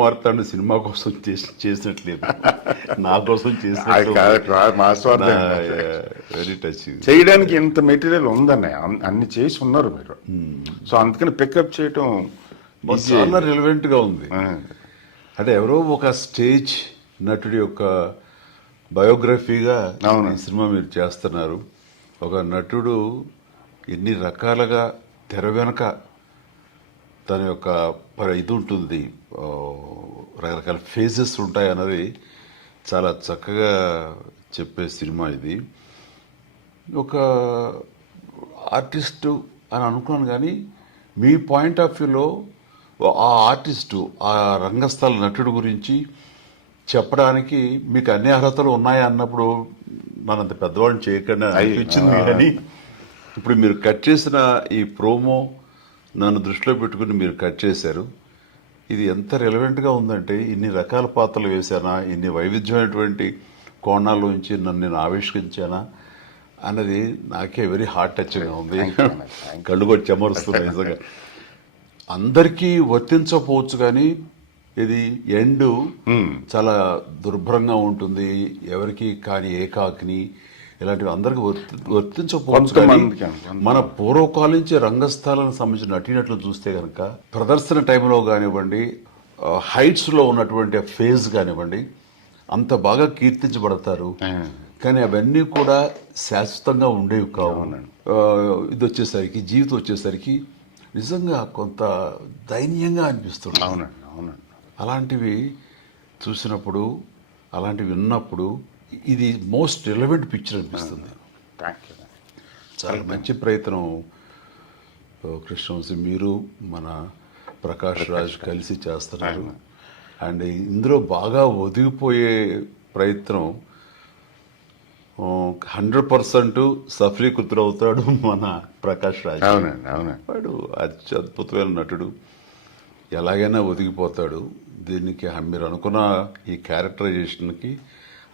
Marthandu cinema కోసం చేసి- చేసినట్లేదు. నా కోసం వెరీ టచ్ చేయడానికి ఇంత మెటీరియల్ ఉందన్నయ్య అన్- అన్ని చేసి ఉన్నారు మీరు. సో అందుకని పికప్ చేయటం. చాలా రిలవెంట్గా ఉంది. అంటే ఎవరో ఒక స్టేజ్ నటుడి యొక్క బయోగ్రఫీగా అవును. సినిమా మీరు చేస్తున్నారు. ఒక నటుడు ఎన్ని రకాలుగా తెర వెనక తన యొక్క ప- ఇది ఉంటుంది. రకరకాల ఫేజెస్ ఉంటాయి అన్నది చాలా చక్కగా చెప్పే సినిమా ఇది. ఒక ఆర్టిస్టు అని అనుకున్నాను కానీ మీ పాయింట్ ఆఫ్ వ్యూలో ఆ ఆర్టిస్టు ఆ రంగస్థల నటుడు గురించి చెప్పడానికి మీకు అన్ని అర్హతలు ఉన్నాయా అన్నప్పుడు నన్ను అంత పెద్దవాళ్ళని చేయకుండా అనిపించింది కానీ ఇప్పుడు మీరు కట్ చేసిన ఈ ప్రోమో నన్ను దృష్టిలో పెట్టుకుని మీరు కట్ చేశారు. ఇది ఎంత రెలవెంట్గా ఉందంటే ఇన్ని రకాల పాత్రలు వేశానా ఇన్ని వైవిధ్యమైనటువంటి కోణాల్లోంచి నన్ను నేను ఆవిష్కరించానా అన్నది నాకే వెరీ హార్ట్ టచ్గా ఉంది. కళ్ళు కూడా చెమరుస్తున్నాయి నిజంగా. అందరికీ వర్తించకపోవచ్చు కానీ ఇది ఎండ్ చాలా దుర్భరంగా ఉంటుంది. ఎవరికి కాని ఏకాకిని ఇలాంటివి అందరికి వర్తి- వర్తించకపోవచ్చు. మన పూర్వకాలం నుంచి రంగస్థలానికి సంబంధించిన నటీనట్లు చూస్తే కనుక ప్రదర్శన టైంలో కానివ్వండి హైట్స్లో ఉన్నటువంటి ఫేజ్ కానివ్వండి అంత బాగా కీర్తించబడతారు. కానీ అవన్నీ కూడా శాశ్వతంగా ఉండేవి కావు. ఇది వచ్చేసరికి జీవితం వచ్చేసరికి నిజంగా కొంత దైన్యంగా అనిపిస్తుంది అవునండి అవునండి. అలాంటివి చూసినప్పుడు అలాంటివి విన్నప్పుడు ఇది మోస్ట్ రిలవెంట్ పిక్చర్ అనిపిస్తుంది. థ్యాంక్ యూ చాలా మంచి ప్రయత్నం. కృష్ణవంశీ మీరు మన ప్రకాష్ రాజ్ కలిసి చేస్తున్నారు. అండ్ ఇందులో బాగా ఒదిగిపోయే ప్రయత్నం హండ్రెడ్ పర్సెంట్ సఫలీకృతుడవుతాడు మన ప్రకాష్ రాజ్. అవునండి అవునండి. వాడు అత్యద్భుతమైన నటుడు. ఎలాగైనా ఒదిగిపోతాడు. దీనికి మీరు అనుకున్న ఈ క్యారెక్టరైజేషన్కి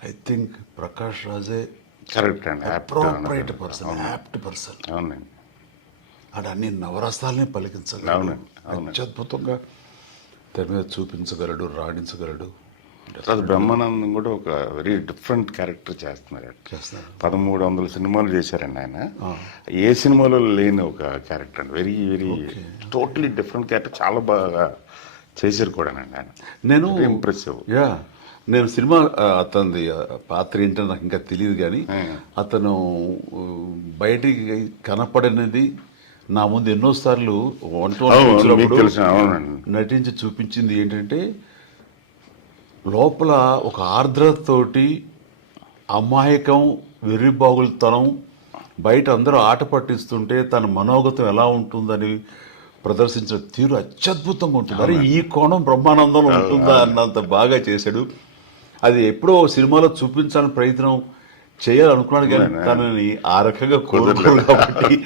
ఐ థింక్ ప్రకాష్ రాజే కరెక్ట్ అండి అప్రోప్రైట్ పర్సన్ యాప్ట్ పర్సన్ అవునండి. ఆడ అన్ని నవరసాలని పలికించగలడు. అత్యద్భుతంగా తెర మీద చూపించగలడు రాణించగలడు. తర్వాత బ్రహ్మానందం కూడా ఒక వెరీ డిఫరెంట్ క్యారెక్టర్ చేస్తున్నారు. చేస్తున్నారు. పదమూడు వందల సినిమాలు చేశారండి ఆయన. ఏ సినిమాలో లేని ఒక క్యారెక్టర్ అండి. Very very totally different character చాలా బాగా చేశారు కూడా అండి ఆయన. నేను ఇంప్రెసివ్ యా నేను సినిమా అతనిది ఆ, పాత్ర ఏంటో నాకు ఇంకా తెలియదు కానీ అతను బయటికి కనపడనిది నా ముందు ఎన్నోసార్లు వంట నటించి చూపించింది ఏంటంటే లోపల ఒక ఆర్ద్రతతోటి అమాయకం వెర్రిబాగులతనం బయట అందరూ ఆట పట్టిస్తుంటే తన మనోగతం ఎలా ఉంటుందని ప్రదర్శించిన తీరు అత్యద్భుతంగా ఉంటుంది. అరే ఈ కోణం బ్రహ్మానందంలో ఉంటుందా అన్నంత బాగా చేశాడు. అది ఎప్పుడో సినిమాలో చూపించాలని ప్రయత్నం చేయాలనుకున్నాడు కానీ తనని ఆ రకంగా కోరుకోరు కాబట్టి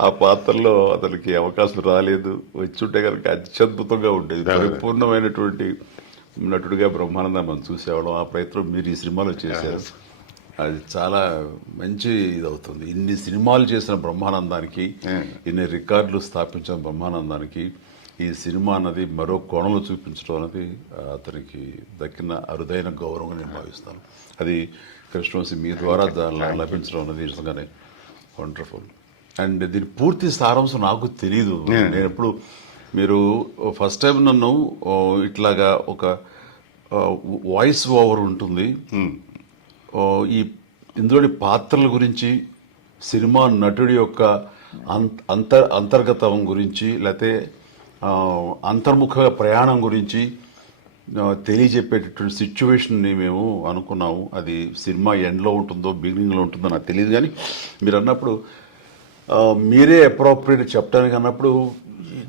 ఆ పాత్రలో అతనికి అవకాశం రాలేదు. వచ్చుంటే కనుక అత్యద్భుతంగా ఉండేది. పరిపూర్ణమైనటువంటి నటుడిగా బ్రహ్మానందం మనం చూసేవాళ్ళం. ఆ ప్రయత్నం మీరు ఈ సినిమాలో చేశారు. అది. చాలా మంచి ఇది అవుతుంది ఇన్ని సినిమాలు చేసిన బ్రహ్మానందానికి ఇన్ని రికార్డులు స్థాపించిన బ్రహ్మానందానికి ఈ సినిమా అన్నది మరో కోణంలో చూపించడం అనేది అతనికి దక్కిన అరుదైన గౌరవం నేను భావిస్తాను. అది కృష్ణవంశీ మీ ద్వారా లభించడం అనేది నిజంగానే వండర్ఫుల్ అండ్ దీని పూర్తి సారాంశం నాకు తెలియదు నేను ఎప్పుడు మీరు ఫస్ట్ టైం నన్ను ఇట్లాగా ఒక వాయిస్ ఓవర్ ఉంటుంది. ఓ, ఈ ఇందులోని పాత్రల గురించి సినిమా నటుడి యొక్క అంత అంతర్ అంతర్గతం గురించి లేకపోతే అంతర్ముఖ ప్రయాణం గురించి తెలియజెప్పేటటువంటి సిచ్యువేషన్ని మేము అనుకున్నాము. అది సినిమా ఎండ్లో ఉంటుందో బిగినింగ్లో ఉంటుందో నాకు తెలియదు కానీ మీరు అన్నప్పుడు మీరే అప్రోప్రియేట్ చెప్పడానికి అన్నప్పుడు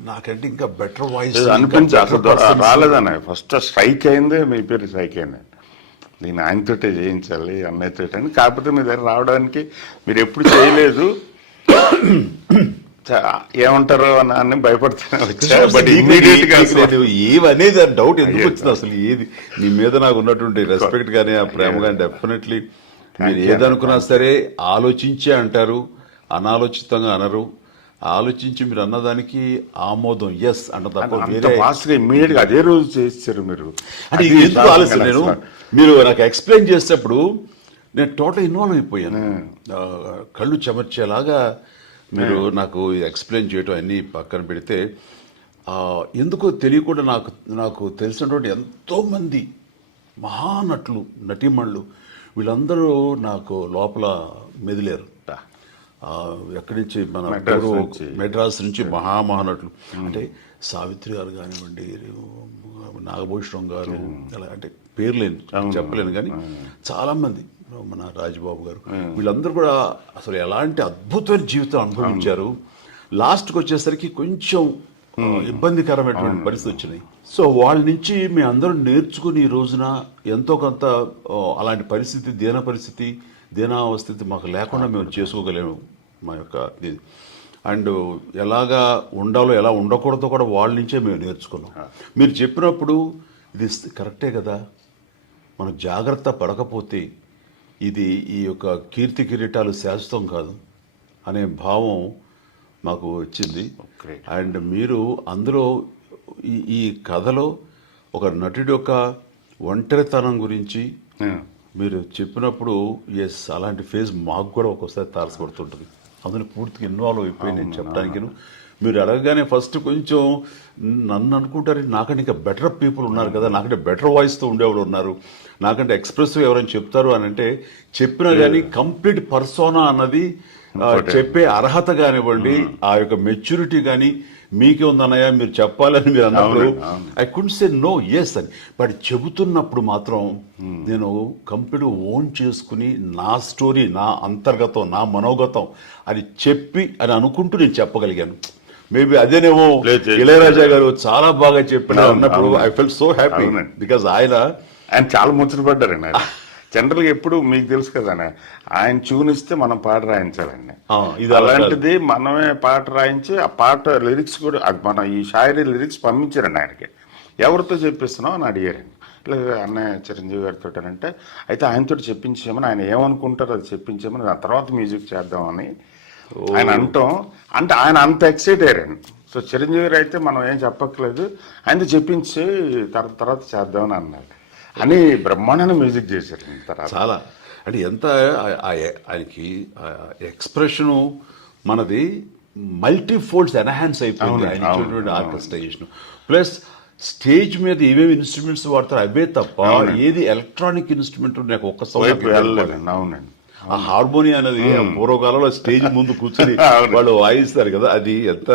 నాకంటే ఇంకా బెటర్ వాయిస్ అనిపించి అసలు రాలేదన్న. ఫస్ట్ స్ట్రైక్ అయిందే మీ పేరు స్ట్రైక్ అయింది. నేను ఆయనతోటే చేయించాలి అన్నయ్యతో అని. కాకపోతే మీ దగ్గర రావడానికి మీరు ఎప్పుడు చేయలేదు. ఏమంటారో అని అని భయపడుతూనే వచ్చా బట్ ఇమీడియట్గా అసలు ఏమనేది డౌట్ ఎందుకు వచ్చింది అసలు ఏది? నీ మీద నాకు ఉన్నటువంటి రెస్పెక్ట్ కానీ ఆ ప్రేమ కానీ డెఫినెట్లీ మీరు ఏదనుకున్నా సరే ఆలోచించే అంటారు అనాలోచితంగా అనరు. ఆలోచించి మీరు అన్నదానికి ఆమోదం ఎస్ అంట తప్ప వేరే ఫాస్ట్గా అదే రోజు చేస్తారు మీరు. అంటే ఎందుకు ఆలస్యం? నేను. మీరు నాకు ఎక్స్ప్లెయిన్ చేసేటప్పుడు నేను టోటల్ ఇన్వాల్వ్ అయిపోయాను. ఆ, కళ్ళు చెమర్చేలాగా మీరు నాకు ఎక్స్ప్లెయిన్ చేయటం అన్ని పక్కన పెడితే ఎందుకో తెలియకుండా నాకు నాకు తెలిసినటువంటి ఎంతో మంది మహానటులు నటీమణులు వీళ్ళందరూ నాకు లోపల మెదిలేరు. ఎక్కడి నుంచి మన మెడ్రాస్ పూర్వం నుంచి. మెడ్రాస్ నుంచి మహామహానటులు. అంటే సావిత్రి గారు కానివ్వండి నాగభూషణం గారు అలా అంటే పేర్లేను చెప్పలేను కానీ చాలా మంది మన రాజబాబు గారు వీళ్ళందరూ కూడా అసలు ఎలాంటి అద్భుతమైన జీవితం అనుభవించారు. లాస్ట్కి వచ్చేసరికి కొంచెం ఇబ్బందికరమైనటువంటి పరిస్థితి వచ్చినాయి. సో వాళ్ళ నుంచి మీ అందరూ నేర్చుకుని ఈ రోజున ఎంతో కొంత అలాంటి పరిస్థితి దీన పరిస్థితి దీనావస్థితి మాకు లేకుండా మేము చేసుకోగలేము మా యొక్క ఇది. అండ్ ఎలాగా ఉండాలో ఎలా ఉండకూడదో కూడా వాళ్ళ నుంచే మేము నేర్చుకున్నాం. మీరు చెప్పినప్పుడు ఇది కరెక్టే కదా. మనం జాగ్రత్త పడకపోతే ఇది ఈ యొక్క కీర్తి కిరీటాలు శాశ్వతం కాదు అనే భావం మాకు వచ్చింది. అండ్ మీరు అందులో ఈ ఈ కథలో ఒక నటుడి యొక్క ఒంటరితనం గురించి. మీరు చెప్పినప్పుడు ఎస్ అలాంటి ఫేజ్ మాకు కూడా ఒక్కోసారి తారసపడుతుంటుంది అందులో పూర్తిగా ఇన్వాల్వ్ అయిపోయి నేను చెప్పడానికి మీరు అడగగానే ఫస్ట్ కొంచెం నన్ను అనుకుంటారు నాకంటే ఇంకా బెటర్ పీపుల్ ఉన్నారు కదా నాకంటే బెటర్ వాయిస్తో ఉండేవాళ్ళు ఉన్నారు. నాకంటే ఎక్స్ప్రెసివ్ ఎవరైనా చెప్తారు అని అంటే చెప్పినా కానీ కంప్లీట్ పర్సోనా అన్నది చెప్పే అర్హత కానివ్వండి ఆ యొక్క మెచ్యూరిటీ కానీ మీకే ఉందన్నయ్య మీరు చెప్పాలని మీరు అన్నప్పుడు అవును. I could say no yes అని. బట్ చెబుతున్నప్పుడు మాత్రం నేను కంప్లీట్ ఓన్ చేసుకుని నా స్టోరీ నా అంతర్గతం నా మనోగతం అని చెప్పి అని అనుకుంటూ నేను చెప్పగలిగాను. మేబీ అదేనేమో లేదు, లేదు. ఇళయరాజా గారు చాలా బాగా చెప్పిన అవును, అన్నప్పుడు అవును. I felt so happy. Because ఆయన ఆయన చాలా ముచ్చట పడ్డారండి ఆయన జనరల్గా ఎప్పుడు మీకు తెలుసు కదా ఆయన. ఆయన ట్యూన్ ఇస్తే మనం పాట రాయించాలండి ఇది. అలాంటిది మనమే పాట రాయించి ఆ పాట లిరిక్స్ కూడా అది మన ఈ షాయరీ లిరిక్స్ పంపించారండి ఆయనకి ఎవరితో చెప్పిస్తున్నావు అని అడిగారండి ఇలా అన్నయ్య చిరంజీవి గారితో అంటే అయితే ఆయనతో చెప్పించామని ఆయన ఏమనుకుంటారో అది చెప్పించామని ఆ తర్వాత మ్యూజిక్ చేద్దామని ఆయన అంటాం. అంటే ఆయన అంత ఎక్సైట్ అయ్యారండి సో చిరంజీవి గారు అయితే మనం ఏం చెప్పక్కలేదు ఆయనతో చెప్పించి తర్వాత తర్వాత చేద్దామని అన్నారు. అని బ్రహ్మాండమైన మ్యూజిక్ చేశారు తర్వాత. చాలా. అంటే ఎంత ఆయనకి ఎక్స్ప్రెషను మనది మల్టీ ఫోల్డ్స్ ఎన్హాన్స్ అయిపోయింది ఆయన. ఆర్కెస్ట్రేషన్ ప్లస్ స్టేజ్ మీద ఏమేమి ఇన్స్ట్రుమెంట్స్ వాడతారు అవే తప్ప ఏది ఎలక్ట్రానిక్ ఇన్స్ట్రుమెంట్ నాకు ఒక్క వైపు సౌండ్ వెళ్ళలేదండి. అవునండి. ఆ హార్మోని అనేది పూర్వకాలంలో స్టేజ్ ముందు కూర్చొని. వాళ్ళు వాయిస్తారు కదా అది ఎంత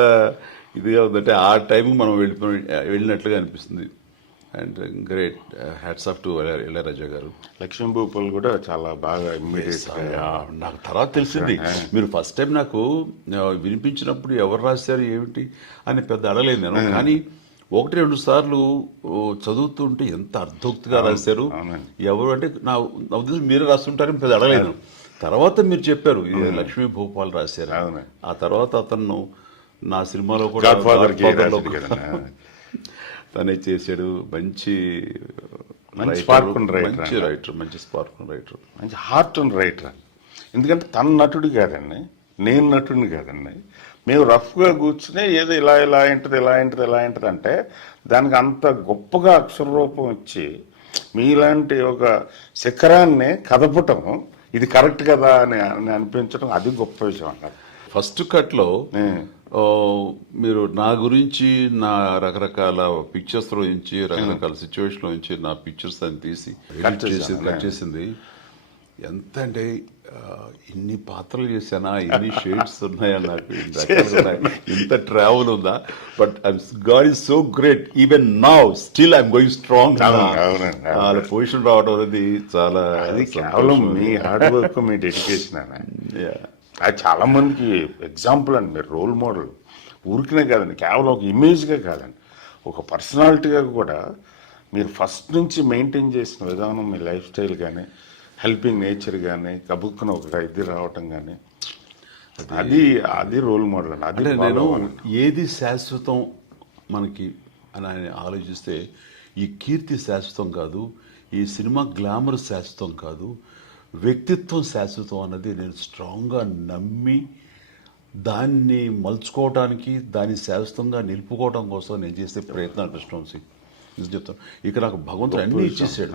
ఇదిగా ఉందంటే ఆ టైం మనం వెళ్ళిపోయి వెళ్ళినట్లుగా అనిపిస్తుంది. And great. Hats off to Ilaiyaraaja garu. Lakshmi Bhupal కూడా చాలా బాగా నాకు తర్వాత తెలిసింది. మీరు ఫస్ట్ టైం నాకు ఆ, వినిపించినప్పుడు ఎవరు రాశారు ఏమిటి అని పెద్ద అడగలేదు నేను. కానీ ఒకటి రెండు సార్లు చదువుతుంటే ఎంత అర్థోక్తిగా రాశారు. ఎవరు అంటే నా ఉద్దేశం మీరే రాస్తుంటారని పెద్ద అడగలేదు. తర్వాత మీరు చెప్పారు లక్ష్మీ భూపాల్ రాశారు. ఆ తర్వాత అతను నా సినిమాలో కూడా. తనే చేశాడు. మంచి మంచి. రైటర్ మంచి స్పార్క్ రైటర్ మంచి హార్ట్ అండ్ రైటర్ ఎందుకంటే తన నటుడు కాదండి. నేను నటుడిని కాదండి. మేము రఫ్గా కూర్చుని ఏదో ఇలా ఇలా ఏంటది ఇలా ఏంటది ఇలా ఏంటది అంటే దానికి అంత గొప్పగా అక్షర రూపం ఇచ్చి మీలాంటి ఒక శిఖరాన్ని కదపటం ఇది కరెక్ట్ కదా అని అని అనిపించడం అది గొప్ప విషయం అన్నారు ఫస్ట్ కట్లో ఉమ్. ఆ, మీరు నా గురించి నా రకరకాల పిక్చర్స్ నుంచి రకరకాల సిచ్యువేషన్ నుంచి నా పిక్చర్స్ అని తీసి కట్ చేసింది. ఎంత అంటే ఇన్ని పాత్రలు చేశానా ఇన్ని షేడ్స్ ఉన్నాయా నాకు. ఇంత ట్రావెల్ ఉందా but god is so great even now still I'm going strong. వాళ్ళ పొజిషన్ రావడం అనేది చాలా అది కేవలం మీ హార్డ్ వర్క్ మీ డెడికేషన్. అది చాలా మందికి ఎగ్జాంపుల్ అండి మీరు రోల్ మోడల్ ఊరికనే కాదండి కేవలం ఒక ఇమేజ్గా కాదండి ఒక పర్సనాలిటీగా కూడా మీరు ఫస్ట్ నుంచి మెయింటైన్ చేసిన విధానం మీ లైఫ్ స్టైల్ కానీ హెల్పింగ్ నేచర్ కానీ కబుక్కున ఒక ఇది రావటం కానీ అది అది రోల్ మోడల్ అండి అది నేను. ఏది శాశ్వతం మనకి అని ఆయన ఆలోచిస్తే ఈ కీర్తి శాశ్వతం కాదు ఈ సినిమా గ్లామర్ శాశ్వతం కాదు వ్యక్తిత్వం శాశ్వతం అన్నది నేను స్ట్రాంగ్గా నమ్మి దాన్ని మలుచుకోవడానికి దాన్ని శాశ్వతంగా నిలుపుకోవడం కోసం నేను చేసే ప్రయత్నాలు కృష్ణవంశీ ఇది చెప్తాను ఇక నాకు భగవంతుడు అన్నీ ఇచ్చేసాడు.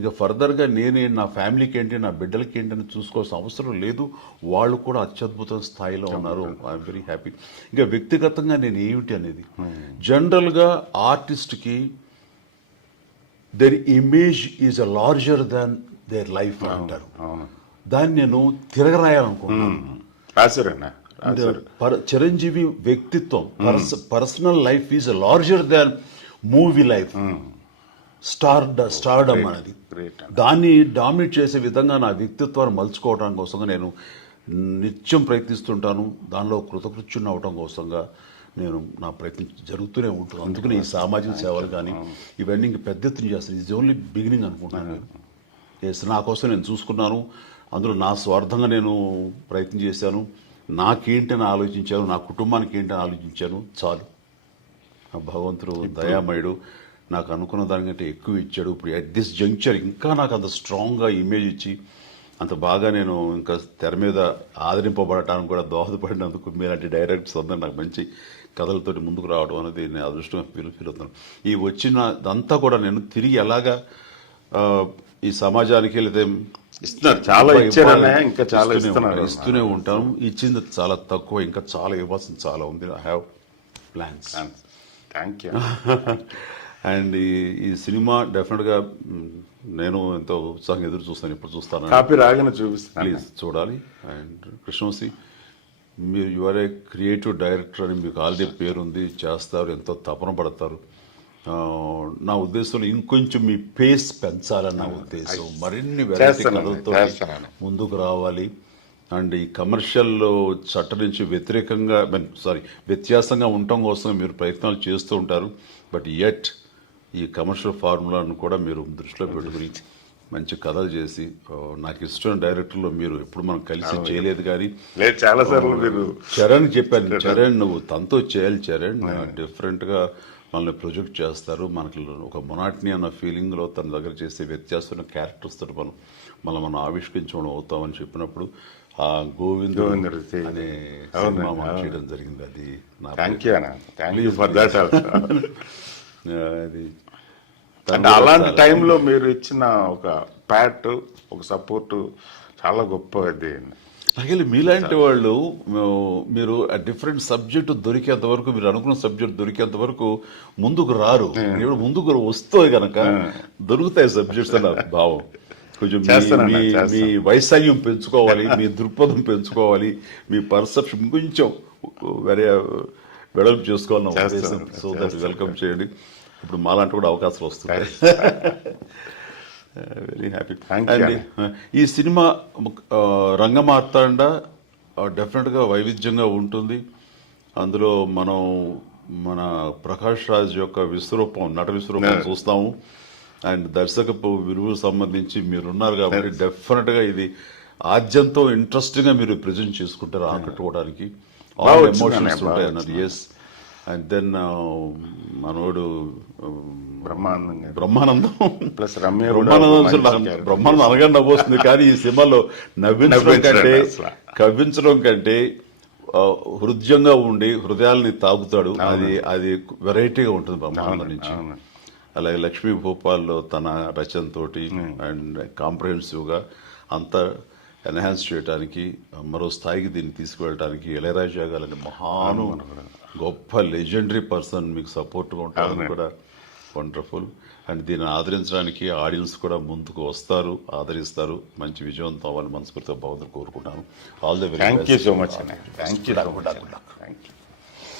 ఇక ఫర్దర్గా నేనే నా ఫ్యామిలీకి ఏంటి నా బిడ్డలకి ఏంటి అని చూసుకోవాల్సిన అవసరం లేదు. వాళ్ళు కూడా అత్యద్భుత స్థాయిలో ఉన్నారు. ఐఎమ్ వెరీ హ్యాపీ ఇంకా వ్యక్తిగతంగా నేను ఏమిటి అనేది జనరల్గా ఆర్టిస్ట్కి their image is a larger than their life అంటారు. దాన్ని నేను తిరగరాయాలనుకుంటున్నాను. రాశారన్న చిరంజీవి వ్యక్తిత్వం personal life is larger than movie life. Star stardom అనేది. దాన్ని డామినేట్ చేసే విధంగా నా వ్యక్తిత్వాన్ని మలుచుకోవడం కోసంగా నేను నిత్యం ప్రయత్నిస్తుంటాను. దానిలో కృతకృత్యుని అవడం కోసంగా నేను నా ప్రయత్నం జరుగుతూనే ఉంటుంది. అందుకని ఈ సామాజిక సేవలు కానీ ఇవన్నీ ఇంక పెద్ద ఎత్తున చేస్తాను. ఇది ఓన్లీ బిగినింగ్ అనుకుంటున్నాను నేను. నా కోసం నేను చూసుకున్నాను. అందులో నా స్వార్థంగా నేను ప్రయత్నం చేశాను. నాకేంటని ఆలోచించాను? నా కుటుంబానికి ఏంటని ఆలోచించాను? చాలు. భగవంతుడు దయామయుడు నాకు అనుకున్న దానికంటే ఎక్కువ ఇచ్చాడు. ఇప్పుడు అట్ దిస్ జంక్చర్ ఇంకా నాకు అంత స్ట్రాంగ్గా ఇమేజ్ ఇచ్చి అంత బాగా నేను ఇంకా తెర మీద ఆదరింపబడటానికి కూడా దోహదపడినందుకు మీలాంటి డైరెక్టర్స్ అందరూ నాకు మంచి కథలతోటి ముందుకు రావడం అనేది నేను అదృష్టంగా ఫీల్ ఫీల్ అవుతున్నాను. ఈ వచ్చిన అంతా కూడా నేను తిరిగి ఎలాగా ఈ సమాజానికి లేదా ఇస్తున్నారు. చాలా ఇంకా చాలా ఇస్తూనే ఇస్తున్నారు. ఉంటాను, ఇస్తూనే ఉంటాను ఇచ్చింది చాలా తక్కువ ఇంకా చాలా ఇవ్వాల్సింది చాలా ఉంది. I have plans thank you and ఈ సినిమా డెఫినెట్గా నేను ఎంతో ఉత్సాహంగా ఎదురు చూస్తాను ఇప్పుడు చూస్తాను కాపీ రాగానే చూపిస్తాను ప్లీజ్ చూడాలి. అండ్ కృష్ణవంశీ మీరు యువర్ ఏ క్రియేటివ్ డైరెక్టర్ అని మీకు ఆల్రెడీ పేరుంది చేస్తారు ఎంతో తపన పడతారు. నా ఉద్దేశంలో ఇంకొంచెం మీ పేస్ పెంచాలని నా ఉద్దేశం. మరిన్ని వెరైటీ కథలతో. ముందుకు రావాలి. అండ్ ఈ కమర్షియల్ చట్ట నుంచి వ్యతిరేకంగా సారీ వ్యత్యాసంగా ఉండటం కోసం మీరు ప్రయత్నాలు చేస్తూ ఉంటారు. బట్ ఎట్ ఈ కమర్షియల్ ఫార్ములాను కూడా మీరు దృష్టిలో పెట్టుకుని మంచి కథలు చేసి నాకు ఇష్టమైన డైరెక్టర్లో మీరు ఎప్పుడు మనం కలిసి చేయలేదు కానీ చాలా సార్లు మీరు చరణ్ చెప్పాను చరణ్ నువ్వు తనతో చేయాలి చరణ్ డిఫరెంట్గా మనల్ని ప్రొజెక్ట్ చేస్తారు. మనకి ఒక మొనాటిని అన్న ఫీలింగ్లో తన దగ్గర చేసే వ్యత్యాసమైన క్యారెక్టర్స్ తోటి మనం మనం మనం ఆవిష్కరించడం అవుతామని చెప్పినప్పుడు గోవింద్ అనే సినిమా. చేయడం జరిగింది. అది థ్యాంక్ యూ అన్న. థ్యాంక్ యూ ఫర్ దట్ అది అలాంటి టైంలో మీరు ఇచ్చిన ఒక ప్యాట్ ఒక సపోర్ట్ చాలా గొప్పది. అలాగే మీలాంటి వాళ్ళు మీరు డిఫరెంట్ సబ్జెక్ట్ దొరికేంత వరకు మీరు అనుకున్న సబ్జెక్ట్ దొరికేంత వరకు ముందుకు రారు. ముందుకు వస్తాయి గనక దొరుకుతాయి సబ్జెక్ట్స్ అన్న భావం. కొంచెం మీ- వైశాల్యం పెంచుకోవాలి మీ దృక్పథం పెంచుకోవాలి మీ పర్సెప్షన్ కొంచెం వేరే వెడల్పు చేస్తాను, సో దట్ వెల్కమ్ చేయండి. ఇప్పుడు మాలాంటి కూడా అవకాశాలు వస్తాయి వెరీ హ్యాపీ you, అండ్ ఈ సినిమా ఆ, రంగమార్తాండ డెఫినెట్గా వైవిధ్యంగా ఉంటుంది. అందులో మనం మన ప్రకాష్ రాజ్ యొక్క విశ్వరూపం నట విశ్వరూపం. చూస్తాము. అండ్ దర్శకపు విలువ సంబంధించి మీరున్నారు కాబట్టి డెఫినెట్గా ఇది ఆద్యంతో ఇంట్రెస్టింగ్గా మీరు ప్రజెంట్ చేసుకుంటారు ఆకట్టుకోవడానికి ఆల్ ఎమోషన్స్ ఉంటాయి ఎస్ అండ్ దెన్ మనోడు um, బ్రహ్మాండంగా బ్రహ్మానందం. ప్లస్ రమ్య బ్రహ్మానందం. బ్రహ్మానందం నవ్వొస్తుంది. కానీ ఈ సినిమాలో నవ్వించడం కంటే. కవ్వించడం కంటే హృదయంగా ఉండి హృదయాల్ని తాగుతాడు అది అది వెరైటీగా ఉంటుంది బ్రహ్మానందం నుంచి. అలాగే లక్ష్మీ భోపాల్లో తన రచనతోటి అండ్ కాంప్రహెన్సివ్గా అంతా ఎన్హాన్స్ చేయడానికి మరో స్థాయికి దీన్ని తీసుకువెళ్ళడానికి ఇళయరాజా గారి మహాను గొప్ప లెజెండరీ పర్సన్ మీకు సపోర్ట్గా ఉంటారని. కూడా వండర్ఫుల్. అండ్ దీన్ని ఆదరించడానికి ఆడియన్స్ కూడా ముందుకు వస్తారు ఆదరిస్తారు. మంచి విజయవంతం అవ్వాలని మనస్ఫూర్తిగా భగవంతుడు కోరుకుంటాను all the very thank you so much అన్న thank you so much thank you